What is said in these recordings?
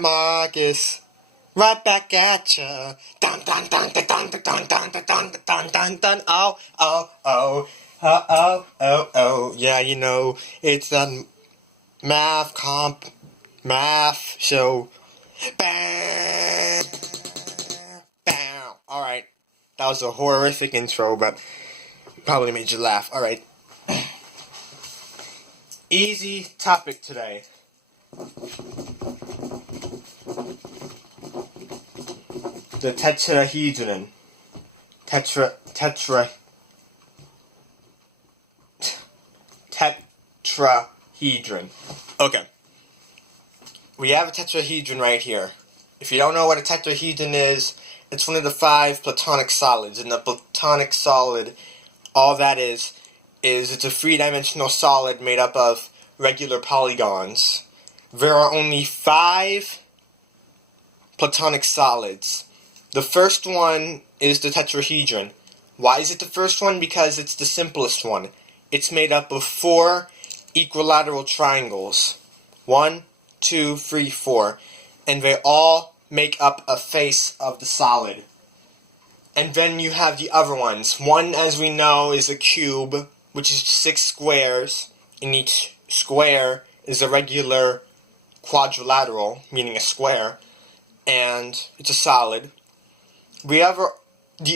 Marcus, right back at ya. Dun dun dun dun dun dun dun dun dun dun dun dun. Oh oh oh. Oh oh oh. Yeah, you know it's a math show. Bam, bam. All right, that was a horrific intro, but probably made you laugh. All right. Easy topic today. The tetrahedron. Tetrahedron. Okay. We have a tetrahedron right here. If you don't know what a tetrahedron is, it's one of the 5 platonic solids. And the platonic solid, all that is it's a 3-dimensional solid made up of regular polygons. There are only 5 platonic solids. The first one is the tetrahedron. Why is it the first one? Because it's the simplest one. It's made up of 4 equilateral triangles. 1, 2, 3, 4. And they all make up a face of the solid. And then you have the other ones. One, as we know, is a cube, which is 6 squares. And each square is a regular quadrilateral, meaning a square. And it's a solid. The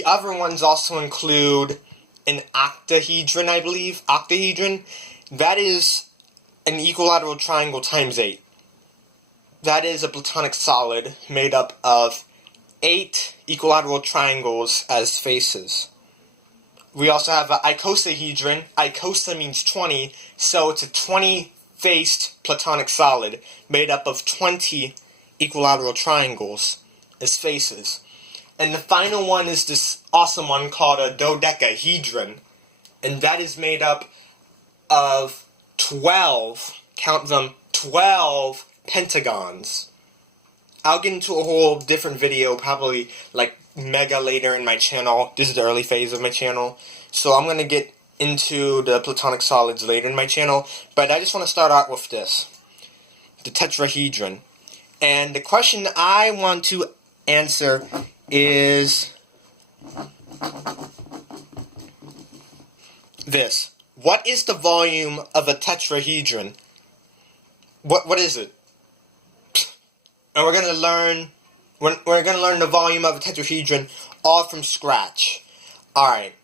other ones also include an octahedron, I believe. Octahedron. That is an equilateral triangle times 8. That is a platonic solid made up of 8 equilateral triangles as faces. We also have an icosahedron. Icosa means 20, so it's a 20-faced platonic solid made up of 20 equilateral triangles as faces. And the final one is this awesome one called a dodecahedron. And that is made up of 12, count them, 12 pentagons. I'll get into a whole different video, probably like mega later in my channel. This is the early phase of my channel. So I'm going to get into the platonic solids later in my channel. But I just want to start out with this. The tetrahedron. And the question I want to answer is this. What is the volume of a tetrahedron? What is it? And we're gonna learn the volume of a tetrahedron all from scratch. Alright.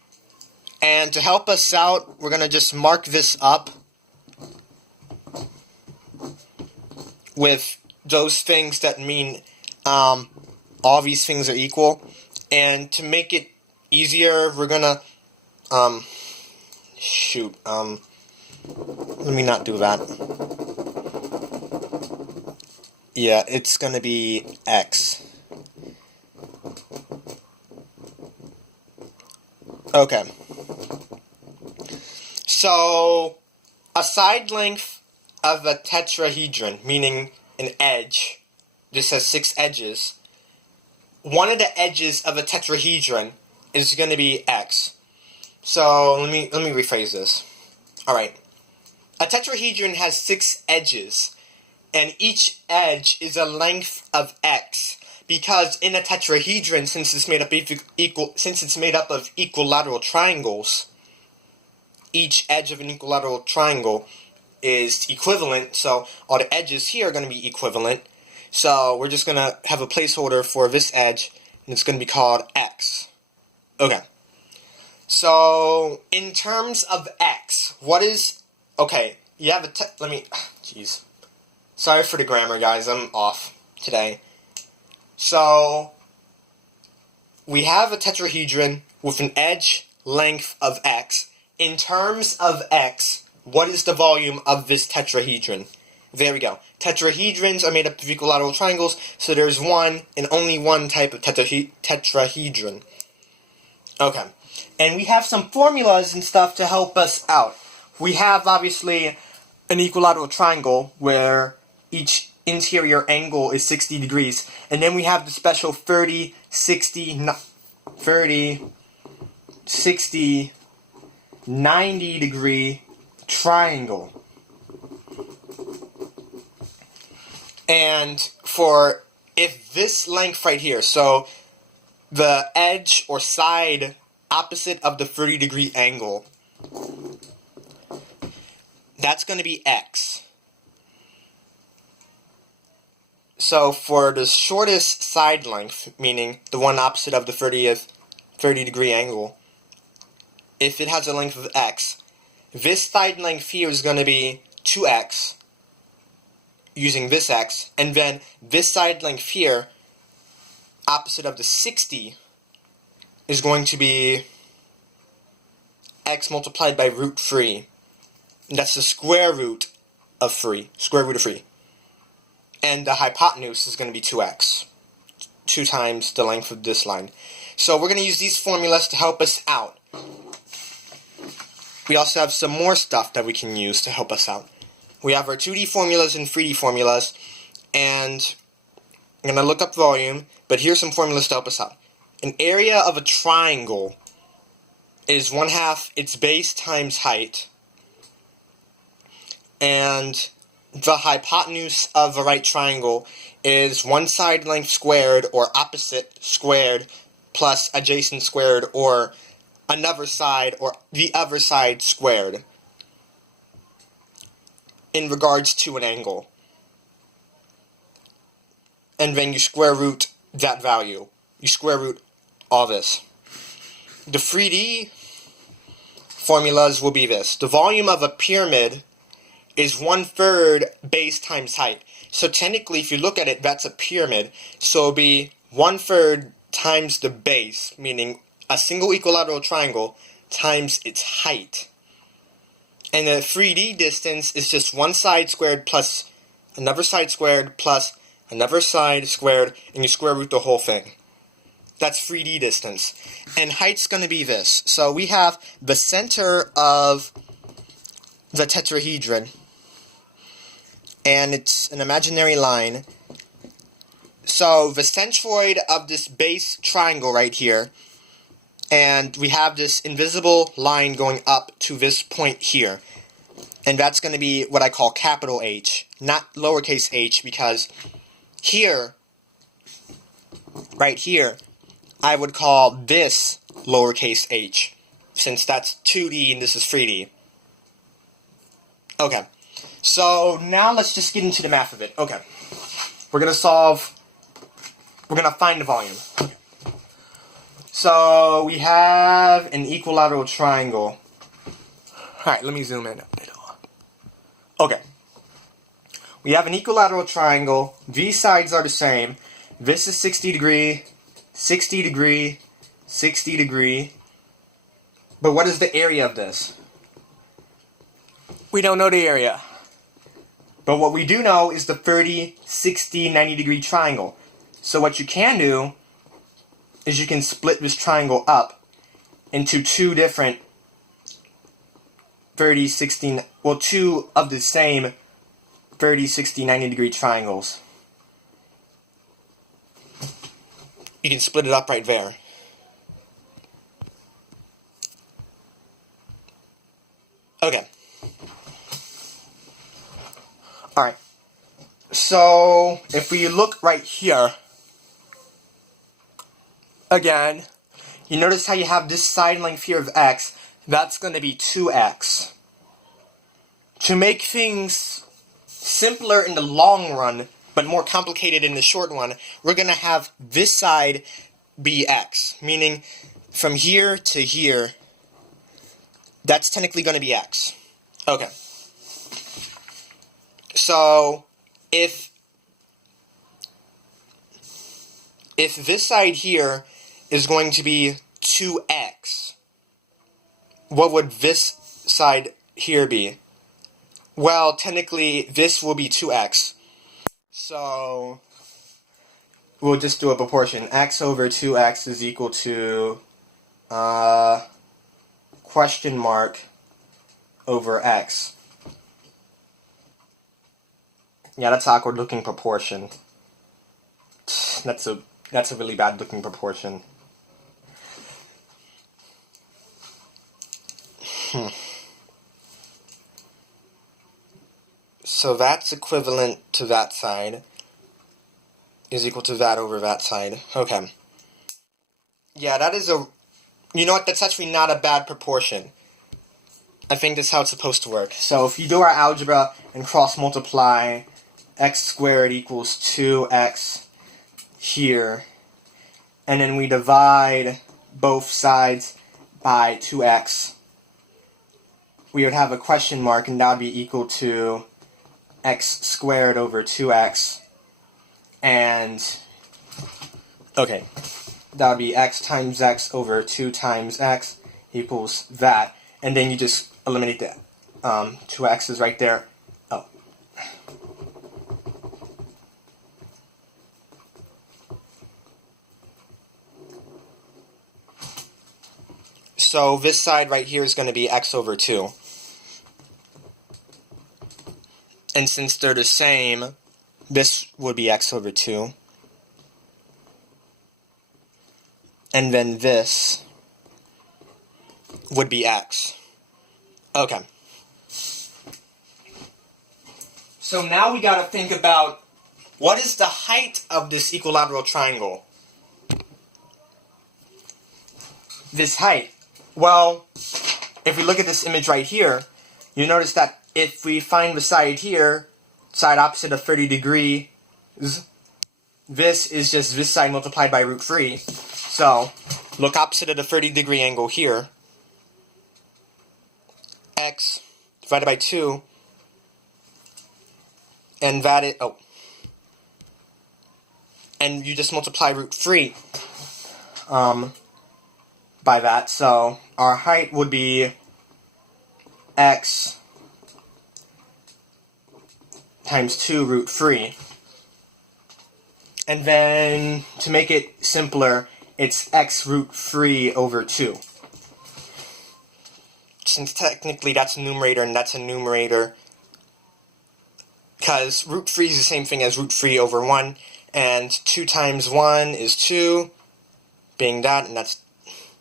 And to help us out, we're gonna just mark this up with those things that mean all these things are equal. And to make it easier, we're gonna let me not do that. Yeah, it's gonna be x. Okay. So a side length of a tetrahedron, meaning an edge, this has 6 edges. One of the edges of a tetrahedron is going to be x. So let me rephrase this. All right. A tetrahedron has 6 edges, and each edge is a length of x. Because in a tetrahedron, since it's made up of equilateral triangles, each edge of an equilateral triangle is equivalent. So all the edges here are going to be equivalent. So we're just going to have a placeholder for this edge, and it's going to be called x. Okay. So in terms of x, what is... Okay, you have a... Jeez. Sorry for the grammar, guys. I'm off today. So we have a tetrahedron with an edge length of x. In terms of x, what is the volume of this tetrahedron? There we go. Tetrahedrons are made up of equilateral triangles, so there's one and only one type of tetrahedron. Okay. And we have some formulas and stuff to help us out. We have, obviously, an equilateral triangle where each interior angle is 60 degrees. And then we have the special 30, 60, 90 degree triangle. And for if this length right here, so the edge or side opposite of the 30-degree angle, that's going to be x. So for the shortest side length, meaning the one opposite of the 30-degree angle, if it has a length of x, this side length here is going to be 2x, using this x, and then this side length here, opposite of the 60, is going to be x multiplied by root 3. And that's the square root of 3. Square root of 3. And the hypotenuse is going to be 2x. 2 times the length of this line. So we're going to use these formulas to help us out. We also have some more stuff that we can use to help us out. We have our 2D formulas and 3D formulas, and I'm going to look up volume, but here's some formulas to help us out. An area of a triangle is 1/2 its base times height, and the hypotenuse of a right triangle is one side length squared, or opposite squared, plus adjacent squared, or another side, or the other side squared, in regards to an angle. And then you square root that value. You square root all this. The 3D formulas will be this. The volume of a pyramid is 1/3 base times height. So technically, if you look at it, that's a pyramid. So it'll be 1/3 times the base, meaning a single equilateral triangle times its height. And the 3D distance is just one side squared plus another side squared plus another side squared, and you square root the whole thing. That's 3D distance. And height's going to be this. So we have the center of the tetrahedron, and it's an imaginary line. So the centroid of this base triangle right here, and we have this invisible line going up to this point here. And that's going to be what I call capital H, not lowercase h, because here, right here, I would call this lowercase h, since that's 2D and this is 3D. Okay, so now let's just get into the math of it. Okay, we're going to find the volume. Okay. So we have an equilateral triangle. Alright, let me zoom in a bit. Okay. We have an equilateral triangle. These sides are the same. This is 60 degree, 60 degree, 60 degree. But what is the area of this? We don't know the area. But what we do know is the 30, 60, 90 degree triangle. So what you can do is you can split this triangle up into two different 30, 60, well, two of the same 30, 60, 90 degree triangles. You can split it up right there. Okay. Alright. So, if we look right here, again, you notice how you have this side length here of x. That's going to be 2x. To make things simpler in the long run, but more complicated in the short one, we're going to have this side be x. Meaning, from here to here, that's technically going to be x. Okay. So, if this side here is going to be 2x, what would this side here be? Well, technically, this will be 2x. So, we'll just do a proportion. X over 2x is equal to question mark over x. Yeah, that's an awkward looking proportion. That's a really bad looking proportion. So that's equivalent to that side. is equal to that over that side. Okay. Yeah, that is a... You know what? That's actually not a bad proportion. I think that's how it's supposed to work. So if you do our algebra and cross multiply, x squared equals 2x here, and then we divide both sides by 2x, we would have a question mark, and that would be equal to x squared over 2x, and, okay, that would be x times x over 2 times x equals that, and then you just eliminate the 2x's right there. Oh. So this side right here is going to be x over 2. And since they're the same, this would be x over 2. And then this would be x. Okay. So now we gotta think about what is the height of this equilateral triangle? This height. Well, if we look at this image right here, you notice that if we find the side here, side opposite of 30 degrees, this is just this side multiplied by root 3. So, look opposite of the 30-degree angle here. X divided by 2. And that is, oh. And you just multiply root 3 by that. So, our height would be x times 2 root 3. And then, to make it simpler, it's x root 3 over 2. Since technically that's a numerator and that's a numerator, because root 3 is the same thing as root 3 over 1, and 2 times 1 is 2, being that, and that's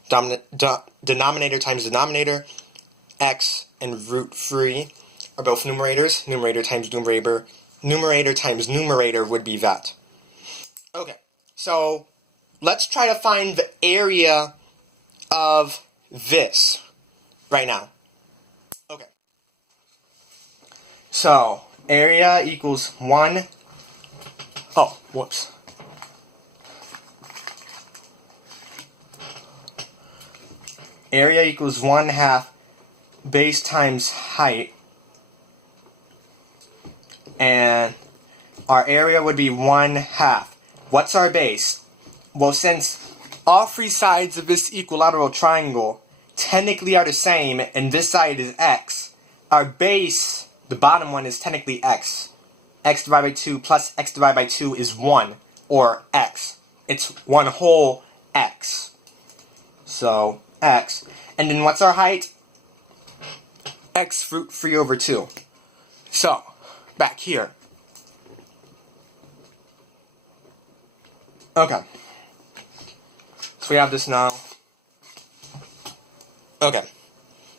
denominator times denominator. X and root 3 are both numerators. Numerator times numerator. Numerator times numerator would be that. Okay, so let's try to find the area of this right now. Okay. So, area equals 1. Oh, whoops. Area equals 1/2 base times height. And our area would be 1/2. What's our base? Well, since all 3 sides of this equilateral triangle technically are the same, and this side is x, our base, the bottom one, is technically x. X divided by 2 plus x divided by 2 is 1, or x. It's 1 whole x. So, x. And then what's our height? X root 3 over 2. So, back here. Okay. So we have this now. Okay.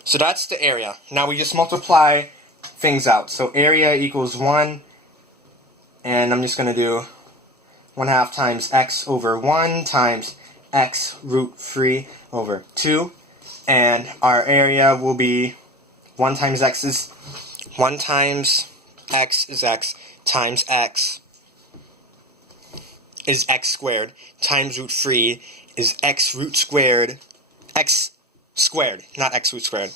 So that's the area. Now we just multiply things out. So area equals 1. And I'm just going to do 1/2 times x over 1 times x root 3 over 2. And our area will be 1 times x is 1 times x is x times x is x squared times root 3 is x root squared, x squared, not x root squared.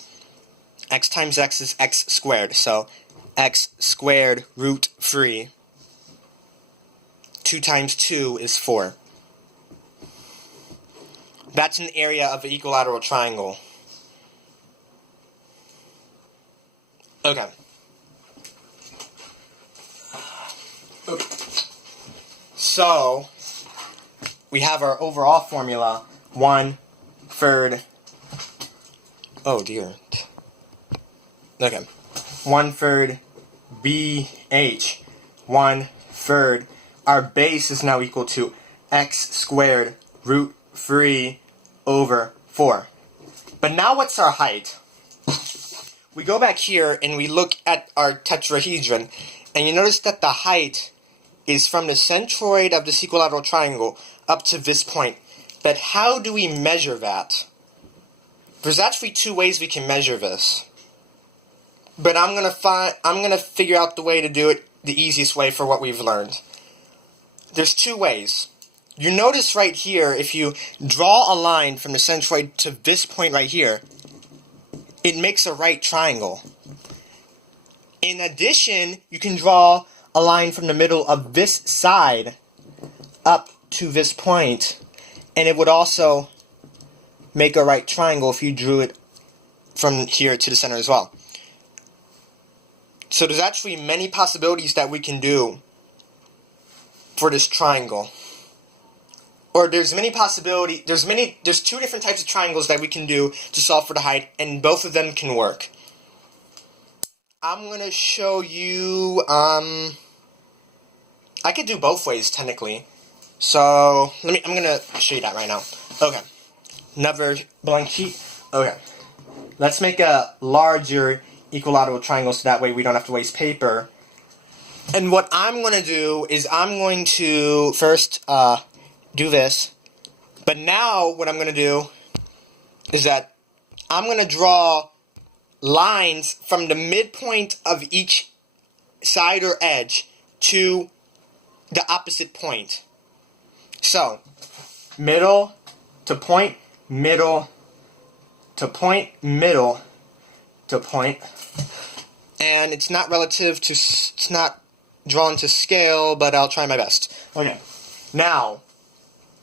X times x is x squared, so x squared root 3. 2 times 2 is 4. That's an area of an equilateral triangle. Okay. So, we have our overall formula, 1/3, oh dear, okay, 1/3 BH, 1/3, our base is now equal to x squared root 3 over 4. But now what's our height? We go back here and we look at our tetrahedron, and you notice that the height is from the centroid of this equilateral triangle up to this point. But how do we measure that? There's actually two ways we can measure this. But I'm gonna figure out the way to do it the easiest way for what we've learned. There's two ways. You notice right here, if you draw a line from the centroid to this point right here, it makes a right triangle. In addition, you can draw a line from the middle of this side up to this point, and it would also make a right triangle if you drew it from here to the center as well. So there's actually many possibilities that we can do for this triangle. Or there's two different types of triangles that we can do to solve for the height, and both of them can work. I'm gonna show you, I could do both ways technically. So I'm gonna show you that right now. Okay. Another blank sheet. Okay. Let's make a larger equilateral triangle so that way we don't have to waste paper. And what I'm going to do is I'm going to first do this. But now what I'm going to do is that I'm going to draw lines from the midpoint of each side or edge to the opposite point. So, middle to point, middle to point, middle to point. And it's not it's not drawn to scale, but I'll try my best. Okay. Now,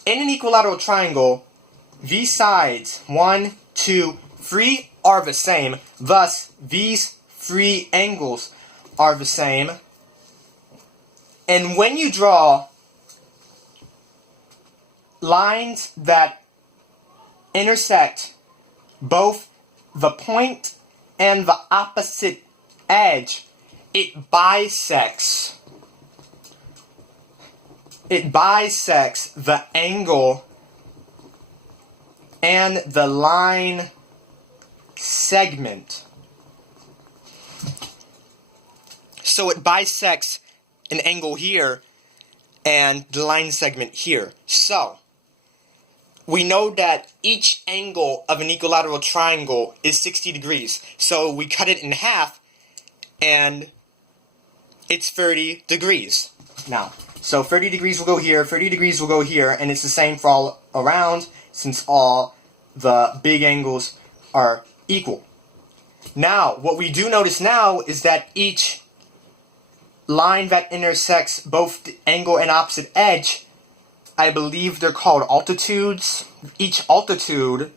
in an equilateral triangle, these sides, 1, 2, 3, are the same. Thus, these 3 angles are the same. And when you draw lines that intersect both the point and the opposite edge, it bisects. It bisects the angle and the line segment. So it bisects an angle here and the line segment here. So we know that each angle of an equilateral triangle is 60 degrees. So we cut it in half and it's 30 degrees. Now, so 30 degrees will go here, 30 degrees will go here, and it's the same for all around since all the big angles are equal. Now, what we do notice now is that each line that intersects both the angle and opposite edge, I believe they're called altitudes. Each altitude,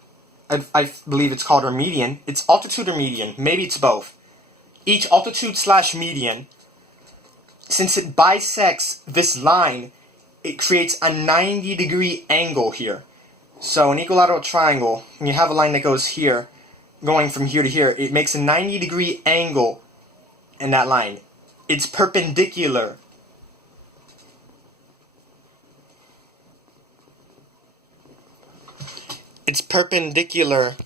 I believe it's called a median. It's altitude or median. Maybe it's both. Each altitude / median, since it bisects this line, it creates a 90-degree angle here. So an equilateral triangle, when you have a line that goes here, going from here to here, it makes a 90-degree angle in that line. It's perpendicular. It's perpendicular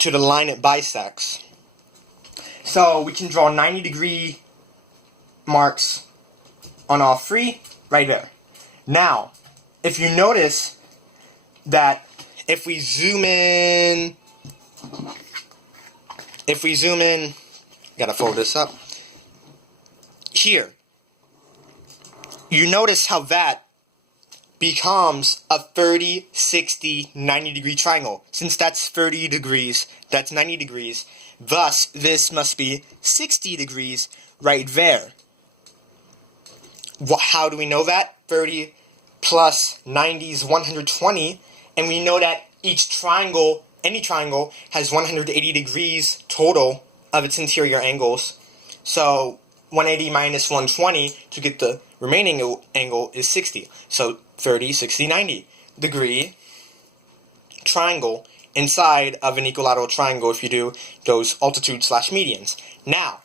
to the line it bisects. So we can draw 90-degree marks on all 3 right there. Now, if you notice that if we zoom in, gotta fold this up, here, you notice how that becomes a 30, 60, 90-degree triangle. Since that's 30 degrees, that's 90 degrees, thus this must be 60 degrees right there. How do we know that? 30 plus 90 is 120, and we know that each triangle, any triangle, has 180 degrees total of its interior angles. So 180 minus 120 to get the remaining angle is 60. So 30, 60, 90 degree triangle inside of an equilateral triangle if you do those altitude / medians. Now,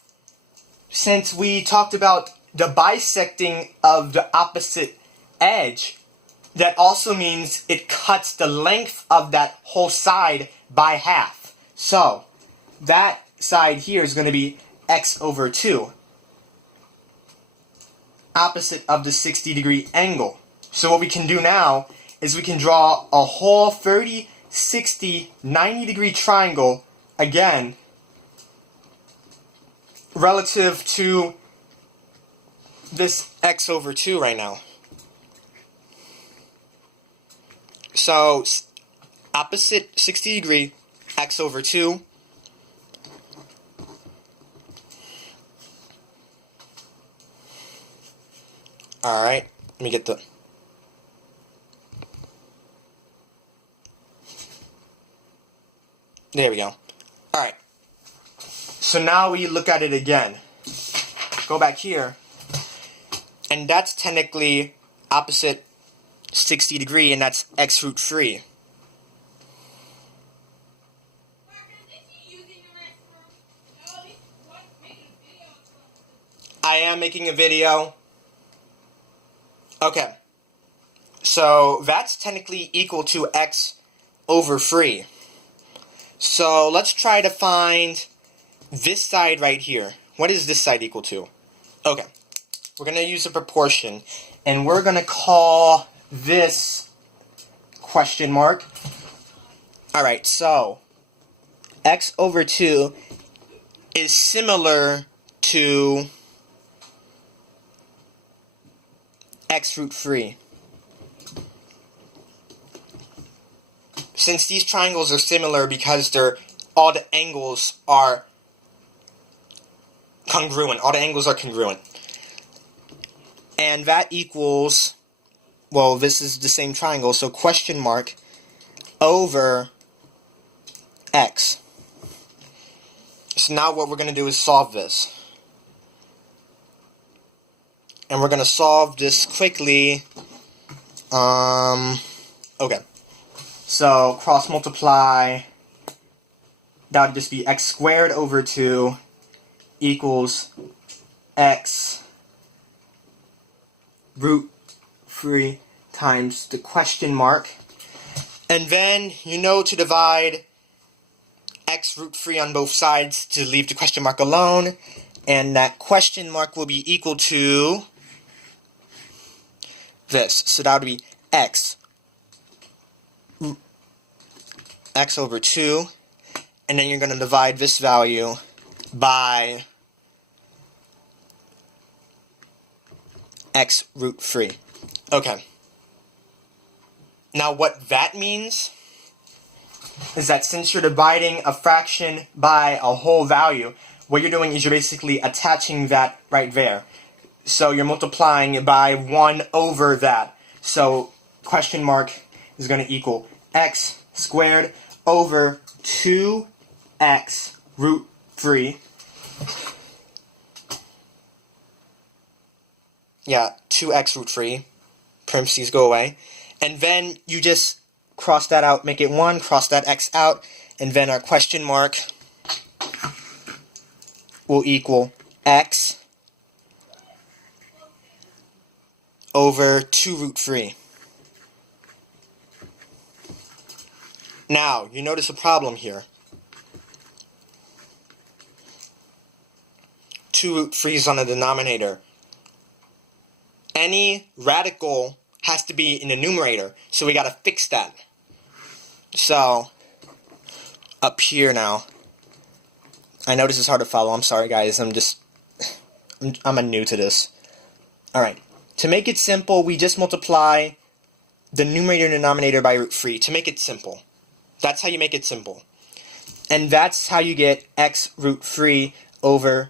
since we talked about the bisecting of the opposite edge, that also means it cuts the length of that whole side by half. So that side here is going to be x over 2. opposite of the 60-degree angle. So what we can do now is we can draw a whole 30, 60, 90-degree triangle again relative to this x over 2 right now. So opposite 60-degree x over 2. Alright, let me get the... There we go. Alright. So now we look at it again. Go back here. And that's technically opposite 60 degree, and that's x root 3. I am making a video. Okay. So that's technically equal to x over 3. So let's try to find this side right here. What is this side equal to? Okay. We're going to use a proportion, and we're going to call this question mark. Alright, so x over 2 is similar to x root 3. Since these triangles are similar because all the angles are congruent. All the angles are congruent. And that equals, well, this is the same triangle, so question mark over x. So now what we're going to do is solve this. And we're going to solve this quickly. Okay. So cross multiply, that would just be x squared over 2 equals x root 3 times the question mark. And then you know to divide x root 3 on both sides to leave the question mark alone. And that question mark will be equal to this. So that would be x over 2, and then you're going to divide this value by x root 3. Okay. Now what that means is that since you're dividing a fraction by a whole value, what you're doing is you're basically attaching that right there. So you're multiplying it by 1 over that. So question mark is going to equal x squared over 2x root 3. Yeah, 2x root 3. Parentheses go away. And then you just cross that out, make it 1, cross that x out, and then our question mark will equal x over 2 root 3. Now, you notice a problem here. 2 root 3 is on the denominator. Any radical has to be in the numerator, so we gotta fix that. So, up here now. I know this is hard to follow, I'm sorry guys, I'm new to this. Alright, to make it simple, we just multiply the numerator and denominator by root 3, to make it simple. That's how you make it simple. And that's how you get x root 3 over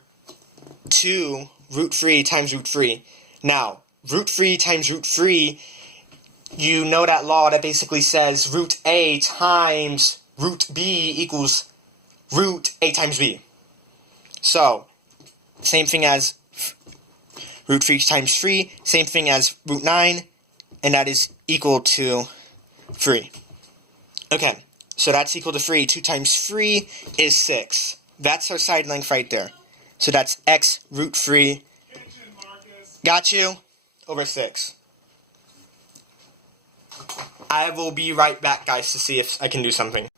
2 root 3 times root 3. Now, root 3 times root 3, you know that law that basically says root a times root b equals root a times b. So, same thing as root 3 times 3, same thing as root 9, and that is equal to 3. Okay. So that's equal to 3. 2 times 3 is 6. That's our side length right there. So that's x root 3. Got you? Over 6. I will be right back, guys, to see if I can do something.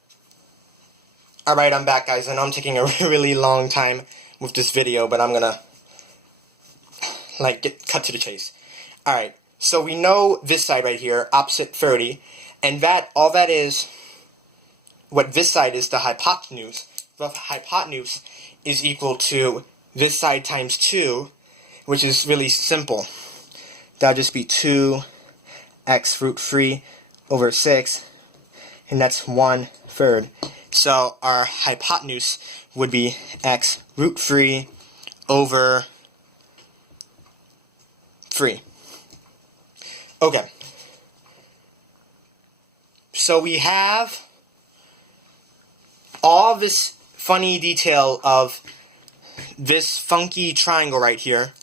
Alright, I'm back, guys. I know I'm taking a really long time with this video, but I'm gonna like cut to the chase. Alright, so we know this side right here, opposite 30, and all that is, what this side is, the hypotenuse. The hypotenuse is equal to this side times 2, which is really simple. That'll just be 2x root 3 over 6, and that's 1/3. So our hypotenuse would be x root 3 over 3. Okay. So we have all this funny detail of this funky triangle right here.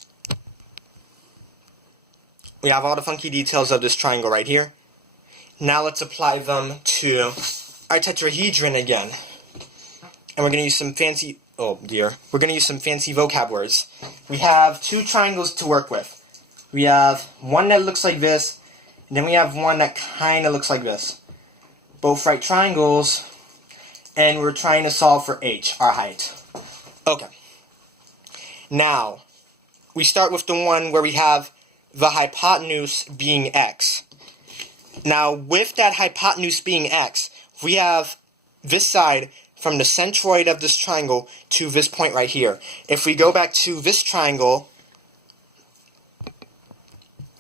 We have all the funky details of this triangle right here. Now let's apply them to our tetrahedron again. And we're going to use some fancy, we're going to use some fancy vocab words. We have two triangles to work with. We have one that looks like this, and then we have one that kind of looks like this. Both right triangles, and we're trying to solve for h, our height. Okay. Now, we start with the one where we have the hypotenuse being x. Now, with that hypotenuse being x, we have this side from the centroid of this triangle to this point right here. If we go back to this triangle,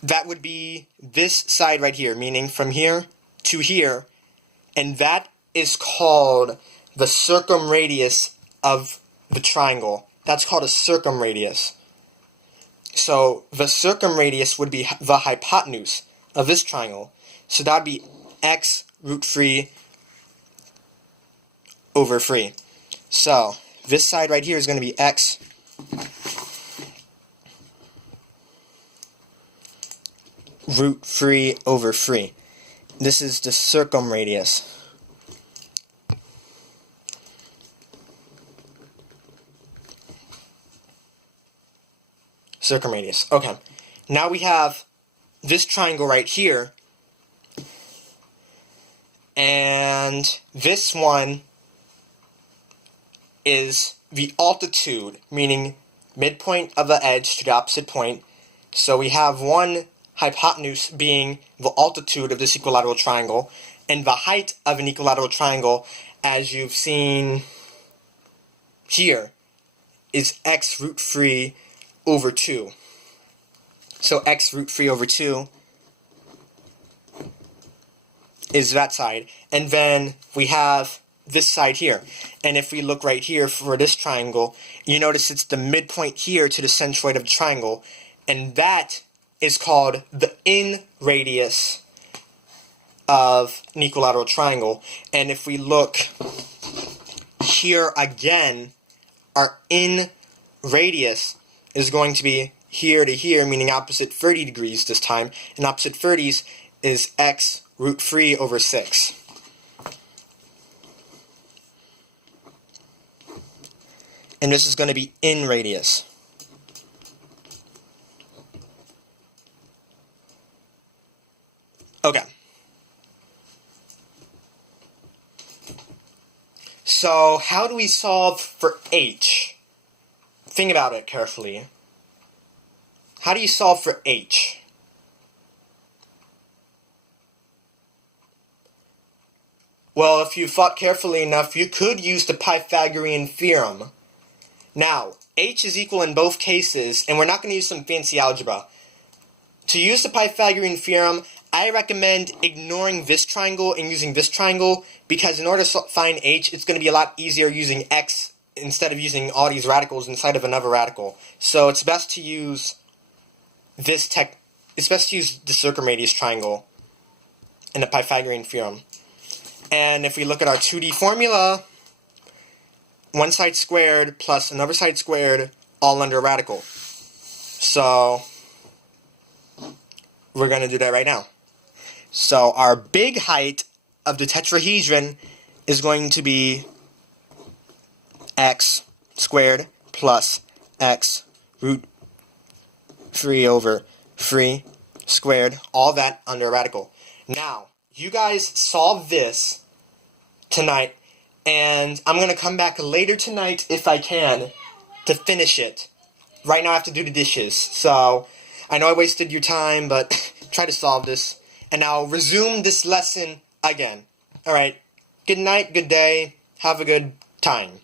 that would be this side right here, meaning from here to here, and that is called the circumradius of the triangle. That's called a circumradius. So the circumradius would be the hypotenuse of this triangle. So that would be x root 3 over 3. So this side right here is going to be x root 3 over 3. This is the circumradius. Circumradius. Okay. Now we have this triangle right here. And this one is the altitude, meaning midpoint of the edge to the opposite point. So we have one hypotenuse being the altitude of this equilateral triangle, and the height of an equilateral triangle, as you've seen here, is x root 3 over 2. So x root 3 over 2 is that side. And then we have this side here. And if we look right here for this triangle, you notice it's the midpoint here to the centroid of the triangle. And that is called the in radius of an equilateral triangle. And if we look here again, our in radius is going to be here to here, meaning opposite 30 degrees this time. And opposite 30s is x root 3 over 6. And this is going to be in radius. Okay. So, how do we solve for h? Think about it carefully. How do you solve for h? Well, if you thought carefully enough, you could use the Pythagorean theorem. Now, h is equal in both cases, and we're not going to use some fancy algebra. To use the Pythagorean theorem, I recommend ignoring this triangle and using this triangle, because in order to find h, it's going to be a lot easier using x instead of using all these radicals inside of another radical. So it's best to use the circumradius triangle and the Pythagorean theorem. And if we look at our 2D formula, one side squared plus another side squared, all under a radical. So we're going to do that right now. So our big height of the tetrahedron is going to be x squared plus x root 3 over 3 squared, all that under a radical. Now, you guys solve this tonight, and I'm going to come back later tonight if I can to finish it. right now I have to do the dishes. So I know I wasted your time, but try to solve this. And I'll resume this lesson again. Alright, good night, good day, have a good time.